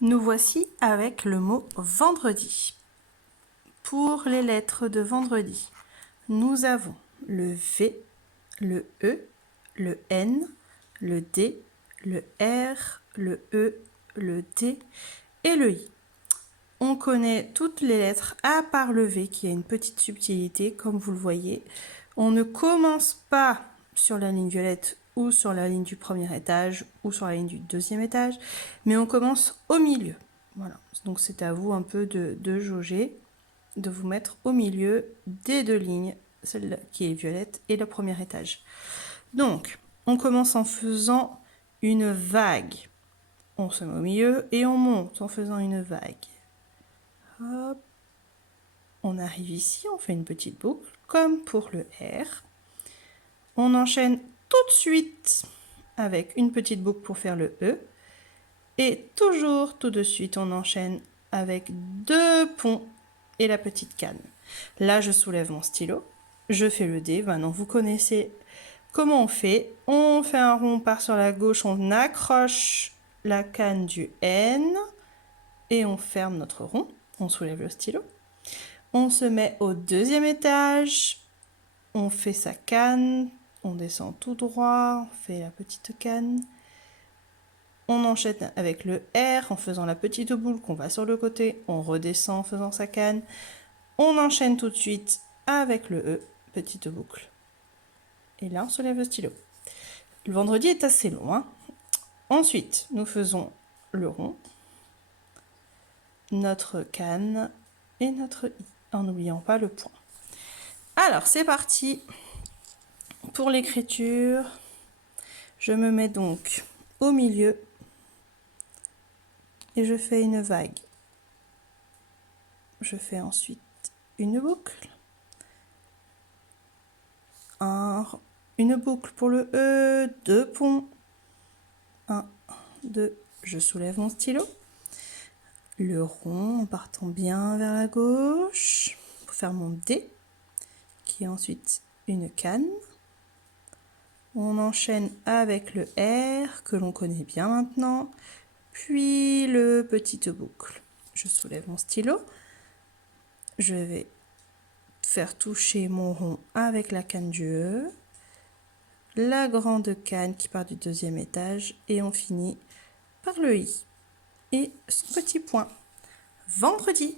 Nous voici avec le mot vendredi. Pour les lettres de vendredi, nous avons le V, le E, le N, le D, le R, le E, le T et le I. On connaît toutes les lettres à part le V qui a une petite subtilité comme vous le voyez. On ne commence pas sur la ligne violette ou sur la ligne du premier étage ou sur la ligne du deuxième étage, mais on commence au milieu. Voilà, donc c'est à vous un peu de jauger, de vous mettre au milieu des deux lignes, celle qui est violette et le premier étage. Donc, on commence en faisant une vague. On se met au milieu et on monte en faisant une vague. Hop. On arrive ici, on fait une petite boucle, comme pour le R. On enchaîne tout de suite avec une petite boucle pour faire le E. Et toujours tout de suite, on enchaîne avec deux ponts et la petite canne. Là, je soulève mon stylo, je fais le D. Maintenant, vous connaissez comment on fait. On fait un rond, on part sur la gauche, on accroche la canne du N et on ferme notre rond. On soulève le stylo. On se met au deuxième étage, on fait sa canne, on descend tout droit, on fait la petite canne. On enchaîne avec le R en faisant la petite boule qu'on va sur le côté, on redescend en faisant sa canne. On enchaîne tout de suite avec le E, petite boucle. Et là, on se lève le stylo. Le vendredi est assez long, hein. Ensuite, nous faisons le rond, notre canne et notre I, en n'oubliant pas le point. Alors, c'est parti pour l'écriture. Je me mets donc au milieu et je fais une vague. Je fais ensuite une boucle. Une boucle pour le E, deux ponts. 1, 2, je soulève mon stylo. Le rond en partant bien vers la gauche pour faire mon D, qui est ensuite une canne. On enchaîne avec le R que l'on connaît bien maintenant, puis le petite boucle. Je soulève mon stylo. Je vais faire toucher mon rond avec la canne du E, la grande canne qui part du deuxième étage et on finit par le I et son petit point. Vendredi.